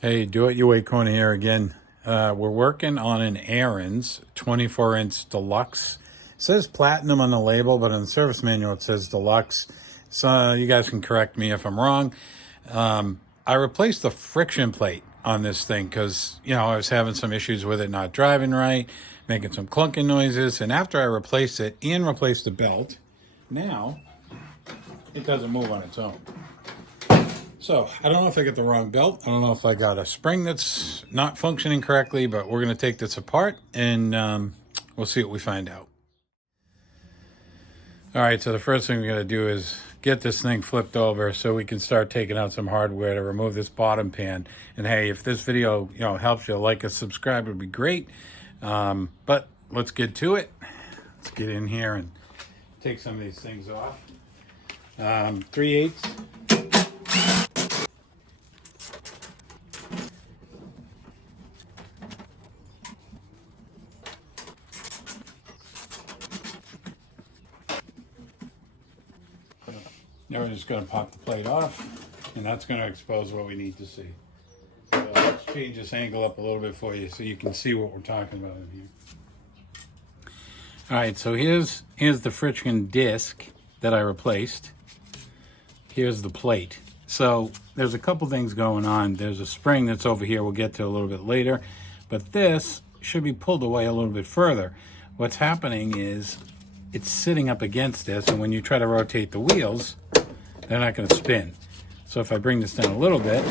Hey, DoItYourway corner here again. We're working on an Ariens 24-inch Deluxe. It says Platinum on the label, but on the service manual it says Deluxe. So you guys can correct me if I'm wrong. I replaced the friction plate on this thing because, I was having some issues with it not driving right, making some clunking noises. And after I replaced it and replaced the belt, now it doesn't move on its own. So I don't know if I got the wrong belt. I don't know if I got a spring that's not functioning correctly, but we're going to take this apart and we'll see what we find out. All right, so the first thing we got to do is get this thing flipped over so we can start taking out some hardware to remove this bottom pan. And hey, if this video helps you, like and subscribe would be great. But let's get to it. Let's get in here and take some of these things off. 3/8. Now we're just going to pop the plate off, and that's going to expose what we need to see. So let's change this angle up a little bit for you so you can see what we're talking about in here. All right, so here's the friction disc that I replaced. Here's the plate. So there's a couple things going on. There's a spring that's over here we'll get to a little bit later, but this should be pulled away a little bit further. What's happening is it's sitting up against this, and when you try to rotate the wheels, they're not going to spin. So if I bring this down a little bit,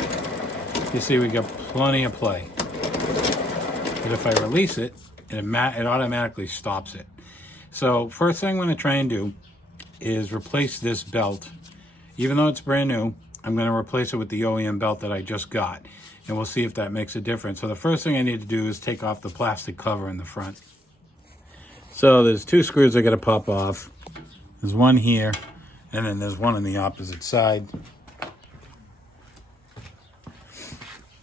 you see we got plenty of play. But if I release it, it automatically stops it. So first thing I'm going to try and do is replace this belt. Even though it's brand new, I'm going to replace it with the OEM belt that I just got. And we'll see if that makes a difference. So the first thing I need to do is take off the plastic cover in the front. So there's two screws I got to pop off. There's one here, and then there's one on the opposite side.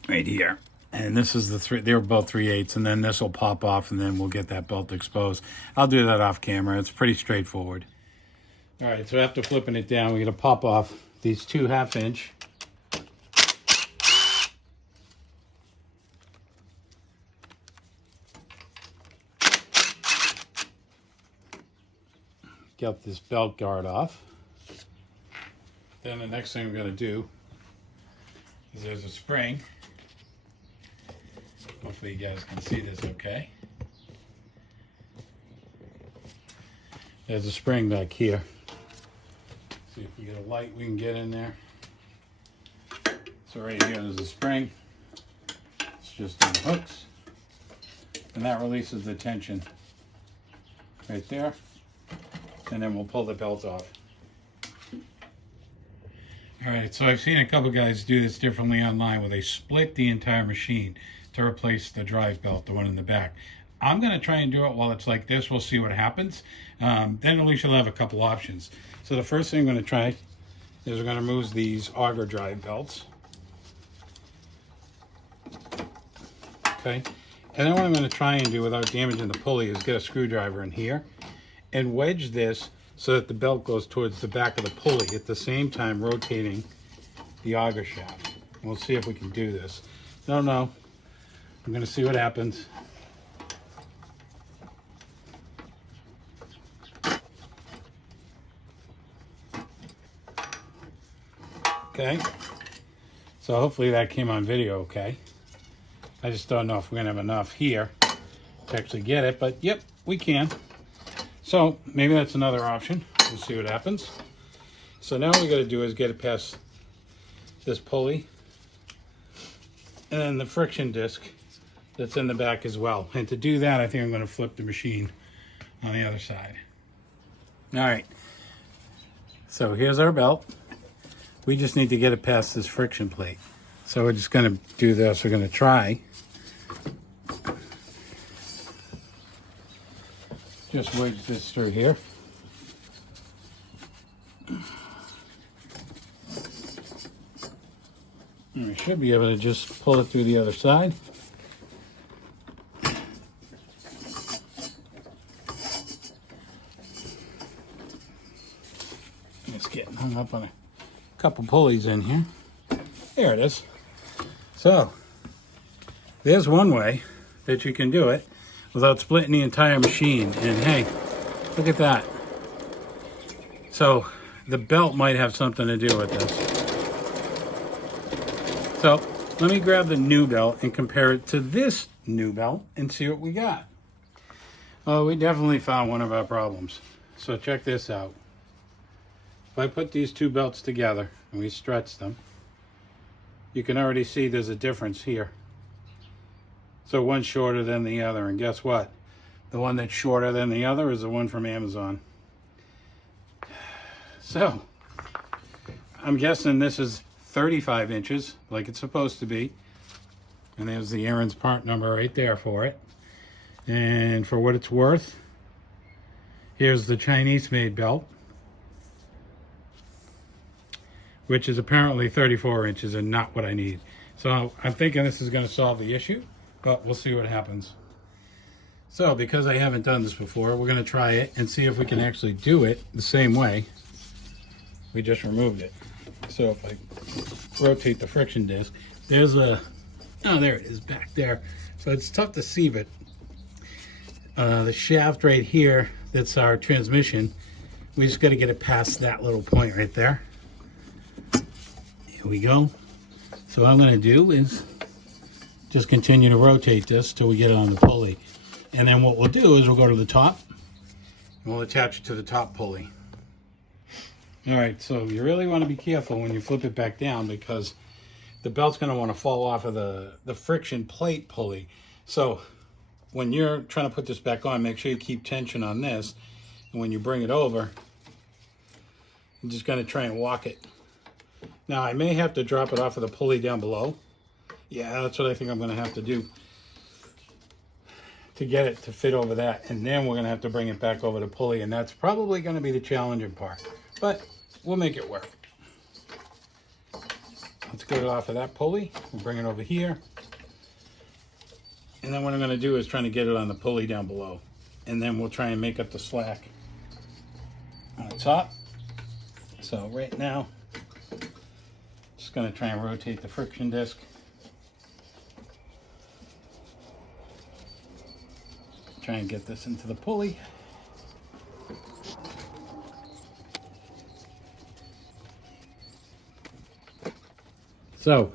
Right here. And this is they're both 3/8, and then this will pop off, and then we'll get that belt exposed. I'll do that off camera. It's pretty straightforward. All right, so after flipping it down, we're going to pop off these 2 1/2-inch. Get this belt guard off. Then the next thing we're going to do is there's a spring. Hopefully you guys can see this okay. There's a spring back here. See if we get a light we can get in there. So right here there's a spring. It's just on the hooks. And that releases the tension right there. And then we'll pull the belt off. All right, so I've seen a couple guys do this differently online where they split the entire machine to replace the drive belt, the one in the back. I'm going to try and do it while it's like this. We'll see what happens. Then at least you'll have a couple options. So the first thing I'm going to try is we're going to remove these auger drive belts. Okay, and then what I'm going to try and do without damaging the pulley is get a screwdriver in here and wedge this so that the belt goes towards the back of the pulley at the same time rotating the auger shaft. We'll see if we can do this. I don't know. I'm going to see what happens. Okay. So hopefully that came on video okay. I just don't know if we're going to have enough here to actually get it, but yep, we can. So maybe that's another option. We'll see what happens. So now what we got to do is get it past this pulley and then the friction disc that's in the back as well. And to do that, I think I'm going to flip the machine on the other side. All right. So here's our belt. We just need to get it past this friction plate. So we're just going to do this. We're going to try. Just wedge this through here. And we should be able to just pull it through the other side. It's getting hung up on a couple pulleys in here. There it is. So there's one way that you can do it without splitting the entire machine. And hey, look at that. So the belt might have something to do with this. So let me grab the new belt and compare it to this new belt and see what we got. Oh, we definitely found one of our problems. So check this out. If I put these two belts together and we stretch them, you can already see there's a difference here. So one's shorter than the other, and guess what? The one that's shorter than the other is the one from Amazon. So I'm guessing this is 35 inches like it's supposed to be. And there's the Ariens part number right there for it. And for what it's worth, here's the Chinese made belt, which is apparently 34 inches and not what I need. So I'm thinking this is going to solve the issue, but we'll see what happens. So because I haven't done this before, we're going to try it and see if we can actually do it the same way we just removed it. So if I rotate the friction disc, there's a, oh, there it is back there. So it's tough to see, but the shaft right here, that's our transmission. We just got to get it past that little point right there. Here we go. So what I'm going to do is just continue to rotate this till we get it on the pulley. And then what we'll do is we'll go to the top and we'll attach it to the top pulley. All right, so you really want to be careful when you flip it back down because the belt's going to want to fall off of the friction plate pulley. So when you're trying to put this back on, make sure you keep tension on this. And when you bring it over, I'm just going to try and walk it. Now, I may have to drop it off of the pulley down below. Yeah, that's what I think I'm going to have to do to get it to fit over that. And then we're going to have to bring it back over the pulley. And that's probably going to be the challenging part. But we'll make it work. Let's get it off of that pulley. We'll bring it over here. And then what I'm going to do is trying to get it on the pulley down below. And then we'll try and make up the slack on the top. So right now, just going to try and rotate the friction disc. Try and get this into the pulley. So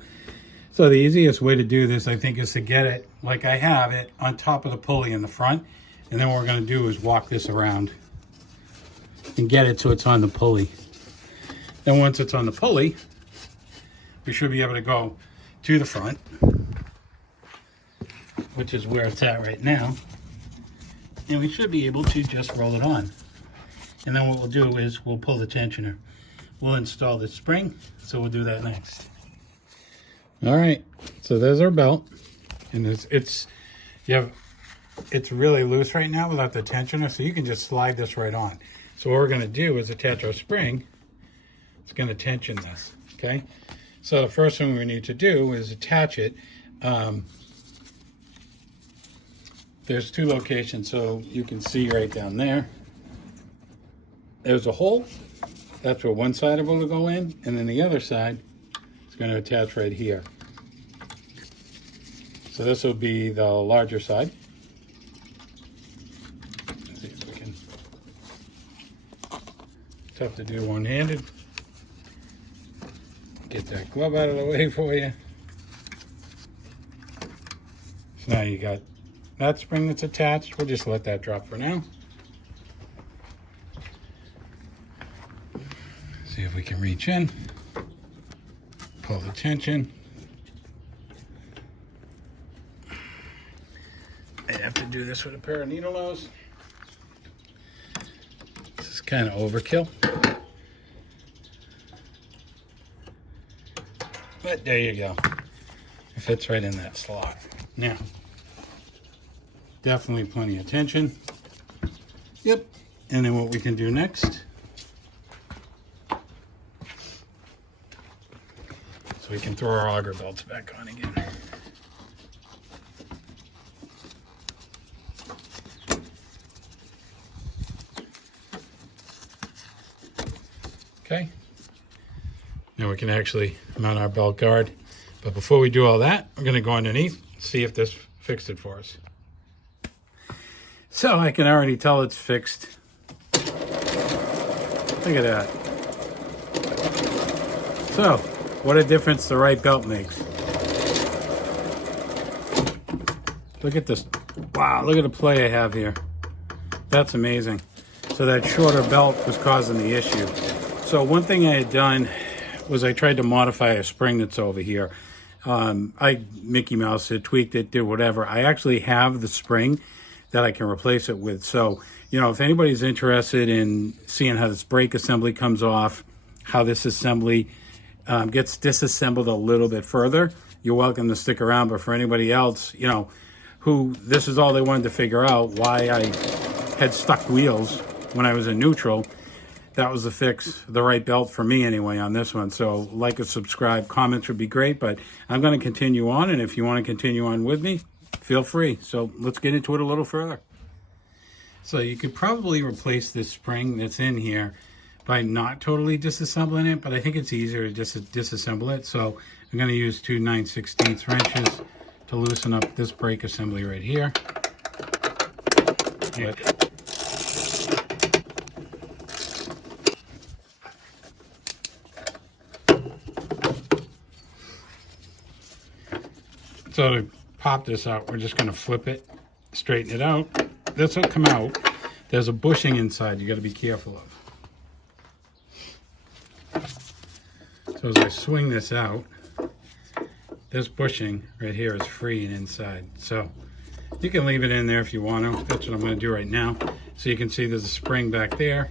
the easiest way to do this, I think, is to get it like I have it on top of the pulley in the front. And then what we're going to do is walk this around and get it so it's on the pulley. Then once it's on the pulley, we should be able to go to the front, which is where it's at right now. And we should be able to just roll it on. And then what we'll do is we'll pull the tensioner. We'll install the spring, so we'll do that next. All right, so there's our belt, and it's really loose right now without the tensioner, so you can just slide this right on. So what we're going to do is attach our spring. It's going to tension this, okay? So the first thing we need to do is attach it. There's two locations, so you can see right down there. There's a hole. That's where one side will go in, and then the other side is going to attach right here. So this will be the larger side. Let's see if we can. Tough to do one-handed. Get that glove out of the way for you. So now you got that spring that's attached. We'll just let that drop for now. See if we can reach in. Pull the tension. I have to do this with a pair of needle nose. This is kind of overkill. But there you go. It fits right in that slot. Now, definitely plenty of tension. Yep. And then what we can do next, so we can throw our auger belts back on again. Okay. Now we can actually mount our belt guard. But before we do all that, we're going to go underneath, see if this fixed it for us. So I can already tell it's fixed. Look at that. So, what a difference the right belt makes. Look at this. Wow, look at the play I have here. That's amazing. So that shorter belt was causing the issue. So one thing I had done was I tried to modify a spring that's over here. I Mickey Mouse it, tweaked it, did whatever. I actually have the spring that I can replace it with. So, you know, if anybody's interested in seeing how this brake assembly comes off, how this assembly gets disassembled a little bit further, you're welcome to stick around. But for anybody else, you know, who this is all they wanted to figure out, why I had stuck wheels when I was in neutral, that was the fix, the right belt for me anyway on this one. So like and subscribe, comments would be great, but I'm going to continue on. And if you want to continue on with me, feel free. So let's get into it a little further. So you could probably replace this spring that's in here by not totally disassembling it, but I think it's easier to just disassemble it. So I'm going to use 2 9/16 wrenches to loosen up this brake assembly right here. So to pop this out, we're just going to flip it, straighten it out. This will come out. There's a bushing inside you got to be careful of. So as I swing this out, this bushing right here is free and inside. So you can leave it in there if you want to. That's what I'm going to do right now. So you can see there's a spring back there.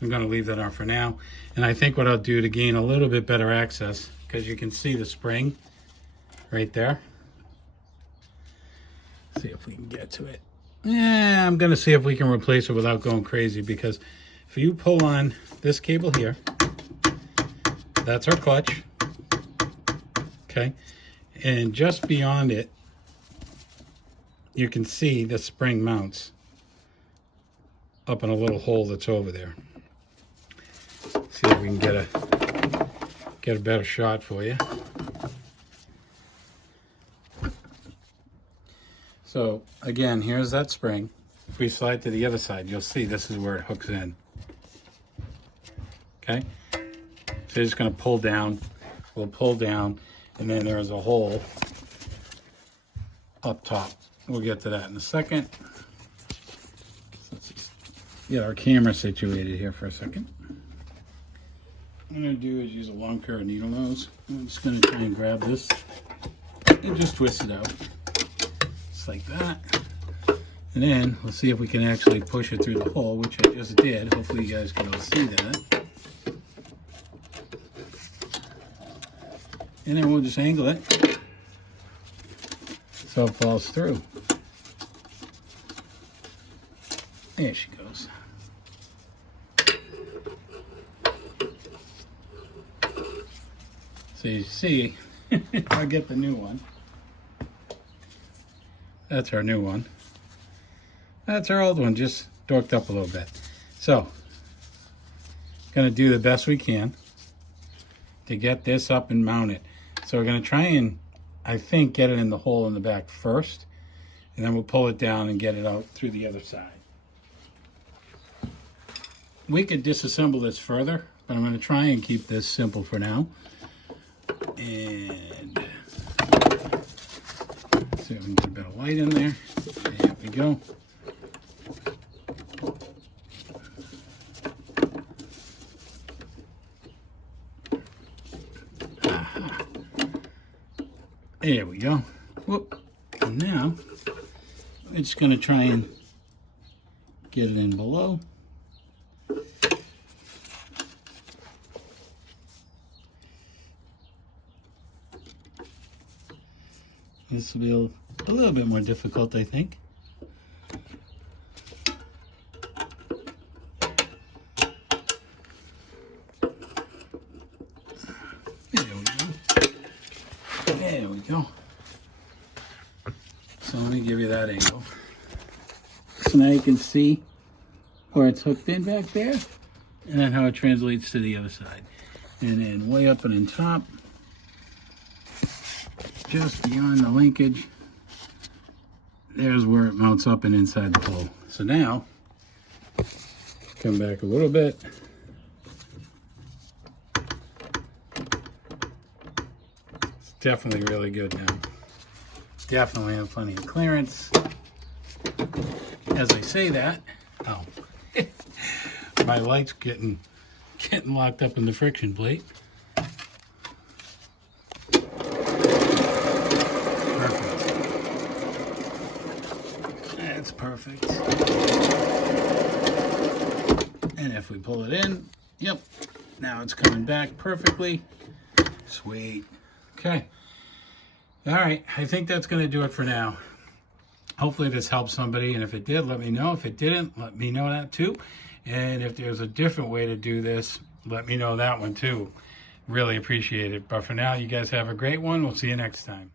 I'm going to leave that on for now. And I think what I'll do to gain a little bit better access, because you can see the spring right there. See if we can get to it. Yeah, I'm going to see if we can replace it without going crazy, because if you pull on this cable here, that's our clutch. Okay. And just beyond it, you can see the spring mounts up in a little hole that's over there. See if we can get a better shot for you. So again, here's that spring. If we slide to the other side, you'll see this is where it hooks in. Okay, so you're just going to pull down. We'll pull down, and then there's a hole up top. We'll get to that in a second. So let's just get our camera situated here for a second. What I'm going to do is use a long pair of needle nose. I'm just going to try and grab this and just twist it out. Like that, and then we'll see if we can actually push it through the hole, which I just did. Hopefully you guys can all see that. And then we'll just angle it so it falls through. There she goes. So you see, I'll get the new one. That's our new one. That's our old one, just dorked up a little bit. So, gonna do the best we can to get this up and mount it. So we're gonna try and, I think, get it in the hole in the back first, and then we'll pull it down and get it out through the other side. We could disassemble this further, but I'm gonna try and keep this simple for now. And see if we can get a bit of light in there. There we go. Aha. There we go. Whoop. And now we're just going to try and get it in below. This will be a little bit more difficult, I think. There we go. There we go. So let me give you that angle. So now you can see where it's hooked in back there, and then how it translates to the other side. And then way up and on top, just beyond the linkage. There's where it mounts up and inside the hole. So now, come back a little bit. It's definitely really good now. Definitely have plenty of clearance. As I say that, oh, my light's getting locked up in the friction plate. That's perfect. And if we pull it in, yep, now it's coming back perfectly. Sweet. Okay. All right, I think that's going to do it for now. Hopefully this helps somebody, and if it did, let me know. If it didn't, let me know that too. And if there's a different way to do this, let me know that one too. Really appreciate it. But for now, you guys have a great one. We'll see you next time.